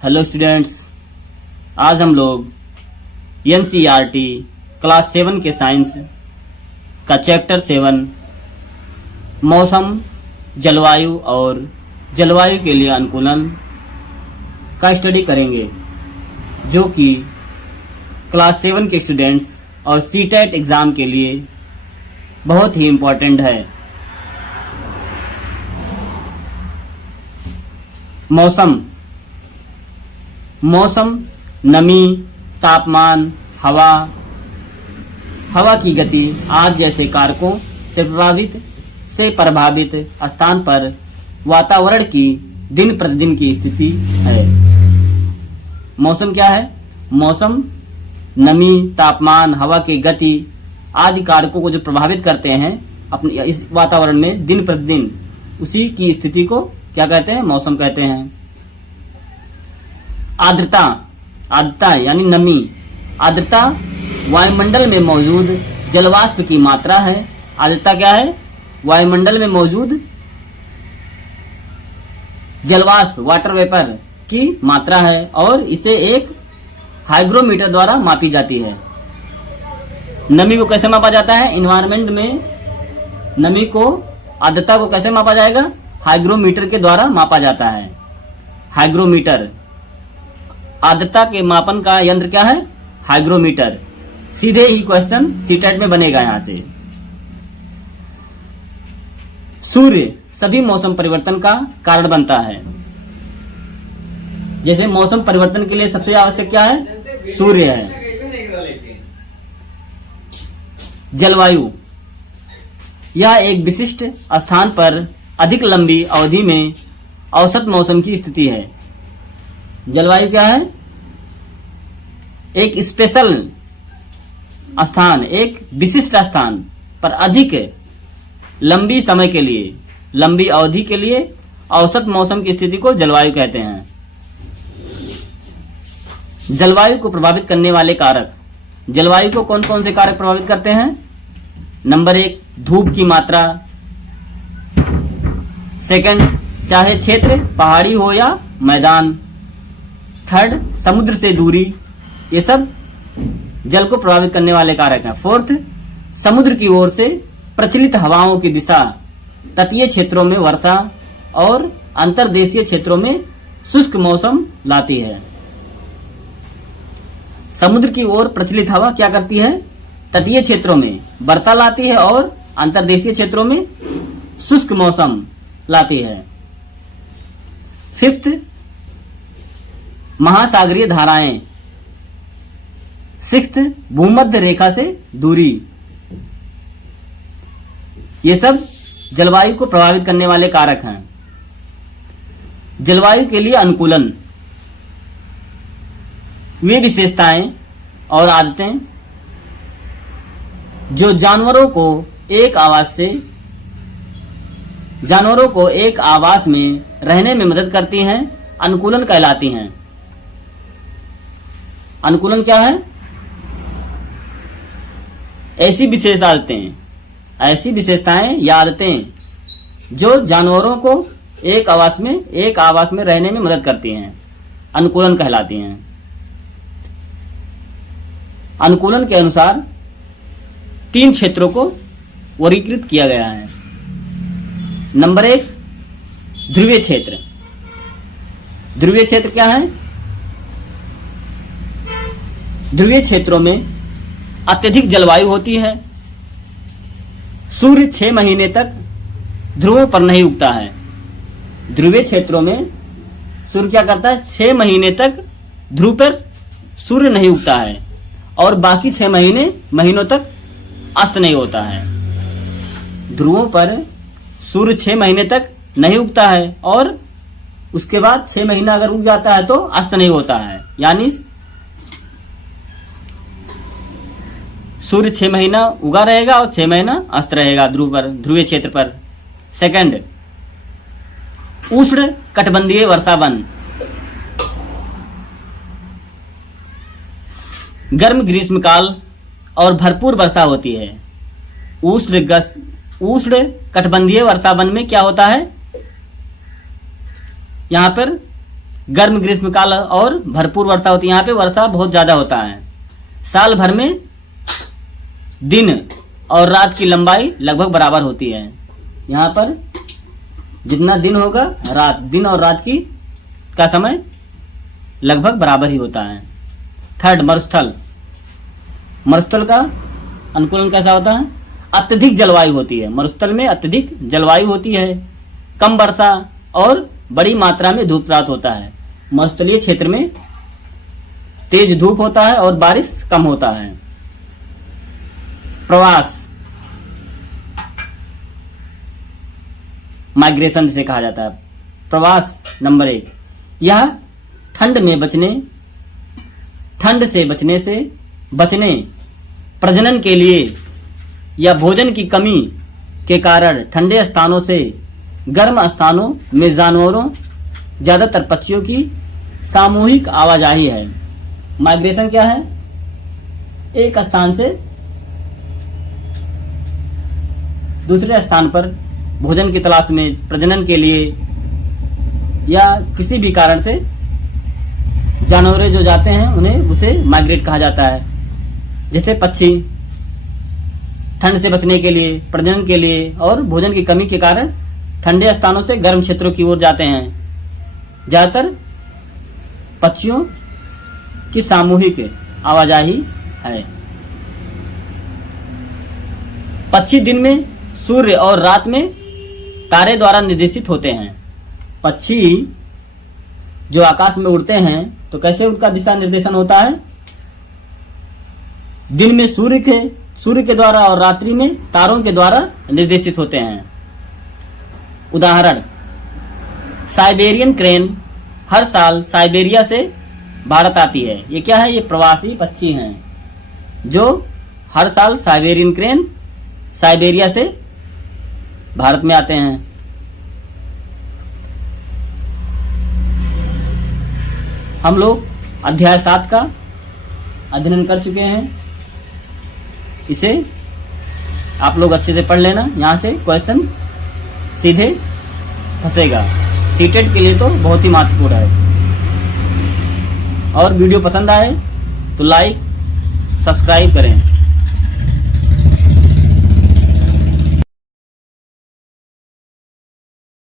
Hello students, आज हम लोग एनसीईआरटी क्लास 7 के साइंस का चैप्टर 7 मौसम, जलवायु और जलवायु के लिए अनुकूलन का स्टडी करेंगे, जो कि क्लास 7 के स्टूडेंट्स और सीटेट एग्ज़ाम के लिए बहुत ही इम्पोर्टेंट है। मौसम नमी, तापमान, हवा की गति आदि जैसे कारकों से प्रभावित स्थान पर वातावरण की दिन प्रतिदिन की स्थिति है। मौसम क्या है? मौसम नमी, तापमान, हवा की गति आदि कारकों को जो प्रभावित करते हैं अपने इस वातावरण में दिन प्रतिदिन, उसी की स्थिति को क्या कहते हैं? मौसम कहते हैं। आर्द्रता यानी नमी। आर्द्रता वायुमंडल में मौजूद जलवाष्प की मात्रा है। आर्द्रता क्या है? वायुमंडल में मौजूद जलवाष्प, वाटर वेपर की मात्रा है और इसे एक हाइग्रोमीटर द्वारा मापी जाती है। नमी को कैसे मापा जाता है? एनवायरनमेंट में नमी को, आर्द्रता को कैसे मापा जाएगा? हाइग्रोमीटर के द्वारा मापा जाता है। हाइग्रोमीटर, आर्द्रता के मापन का यंत्र क्या है? हाइग्रोमीटर। सीधे ही क्वेश्चन सीटेट में बनेगा यहां से। सूर्य सभी मौसम परिवर्तन का कारण बनता है। जैसे मौसम परिवर्तन के लिए सबसे आवश्यक क्या है? सूर्य है। जलवायु, यह एक विशिष्ट स्थान पर अधिक लंबी अवधि में औसत मौसम की स्थिति है। जलवायु क्या है? एक स्पेशल स्थान, एक विशिष्ट स्थान पर अधिक लंबी समय के लिए, लंबी अवधि के लिए औसत मौसम की स्थिति को जलवायु कहते हैं। जलवायु को प्रभावित करने वाले कारक। जलवायु को कौन कौन से कारक प्रभावित करते हैं? नंबर 1, धूप की मात्रा। सेकंड, चाहे क्षेत्र पहाड़ी हो या मैदान। थर्ड, समुद्र से दूरी। ये सब जल को प्रभावित करने वाले कारक हैं। फोर्थ, समुद्र की ओर से प्रचलित हवाओं की दिशा तटीय क्षेत्रों में वर्षा और अंतर्देशीय क्षेत्रों में शुष्क मौसम लाती है। समुद्र की ओर प्रचलित हवा क्या करती है? तटीय क्षेत्रों में वर्षा लाती है और अंतर्देशीय क्षेत्रों में शुष्क मौसम लाती है। फिफ्थ, महासागरीय धाराएं। सिक्स्थ, भूमध्य रेखा से दूरी। ये सब जलवायु को प्रभावित करने वाले कारक हैं। जलवायु के लिए अनुकूलन, वे विशेषताएं और आदतें जो जानवरों को एक आवास में रहने में मदद करती हैं, अनुकूलन कहलाती हैं। अनुकूलन क्या है? ऐसी विशेषताएं या आदतें जो जानवरों को एक आवास में रहने में मदद करती हैं, अनुकूलन कहलाती हैं। अनुकूलन के अनुसार 3 क्षेत्रों को वर्गीकृत किया गया है। नंबर 1, ध्रुवीय क्षेत्र। ध्रुवीय क्षेत्र क्या है? ध्रुवीय क्षेत्रों में अत्यधिक जलवायु होती है। सूर्य 6 महीने तक ध्रुवों पर नहीं उगता है। ध्रुवीय क्षेत्रों में सूर्य क्या करता है? 6 महीने तक ध्रुव पर सूर्य नहीं उगता है और बाकी 6 महीनों तक अस्त नहीं होता है। ध्रुवों पर सूर्य 6 महीने तक नहीं उगता है और उसके बाद 6 महीना अगर उग जाता है तो अस्त नहीं होता है। यानी सूर्य 6 महीना उगा रहेगा और 6 महीना अस्त रहेगा ध्रुवीय क्षेत्र पर। सेकंड, उष्ण कटिबंधीय वर्षा वन। गर्म ग्रीष्मकाल और भरपूर वर्षा होती है। उष्ण कटिबंधीय वर्षा वन में क्या होता है? यहाँ पर गर्म ग्रीष्मकाल और भरपूर वर्षा होती है। यहाँ पे वर्षा बहुत ज्यादा होता है। साल भर में दिन और रात की लंबाई लगभग बराबर होती है। यहाँ पर जितना दिन होगा रात, दिन और रात की का समय लगभग बराबर ही होता है। थर्ड, मरुस्थल। मरुस्थल का अनुकूलन कैसा होता है? अत्यधिक जलवायु होती है। मरुस्थल में अत्यधिक जलवायु होती है, कम वर्षा और बड़ी मात्रा में धूप प्राप्त होता है। मरुस्थलीय क्षेत्र में तेज धूप होता है और बारिश कम होता है। प्रवास, माइग्रेशन जिसे कहा जाता है। प्रवास नंबर 1, यह ठंड से बचने, प्रजनन के लिए या भोजन की कमी के कारण ठंडे स्थानों से गर्म स्थानों में जानवरों, ज्यादातर पक्षियों की सामूहिक आवाजाही है। माइग्रेशन क्या है? एक स्थान से दूसरे स्थान पर भोजन की तलाश में, प्रजनन के लिए या किसी भी कारण से जानवर जो जाते हैं उसे माइग्रेट कहा जाता है। जैसे पक्षी ठंड से बचने के लिए, प्रजनन के लिए और भोजन की कमी के कारण ठंडे स्थानों से गर्म क्षेत्रों की ओर जाते हैं। ज्यादातर पक्षियों की सामूहिक आवाजाही है। पक्षी दिन में सूर्य और रात में तारे द्वारा निर्देशित होते हैं। पक्षी जो आकाश में उड़ते हैं तो कैसे उनका दिशा निर्देशन होता है? दिन में सूर्य के द्वारा और रात्रि में तारों के द्वारा निर्देशित होते हैं। उदाहरण, साइबेरियन क्रेन हर साल साइबेरिया से भारत आती है। ये क्या है? ये प्रवासी पक्षी हैं जो हर साल साइबेरियन क्रेन साइबेरिया से भारत में आते हैं। हम लोग अध्याय 7 का अध्ययन कर चुके हैं। इसे आप लोग अच्छे से पढ़ लेना, यहां से क्वेश्चन सीधे फंसेगा। सीटेट के लिए तो बहुत ही महत्वपूर्ण है। और वीडियो पसंद आए तो लाइक, सब्सक्राइब करें।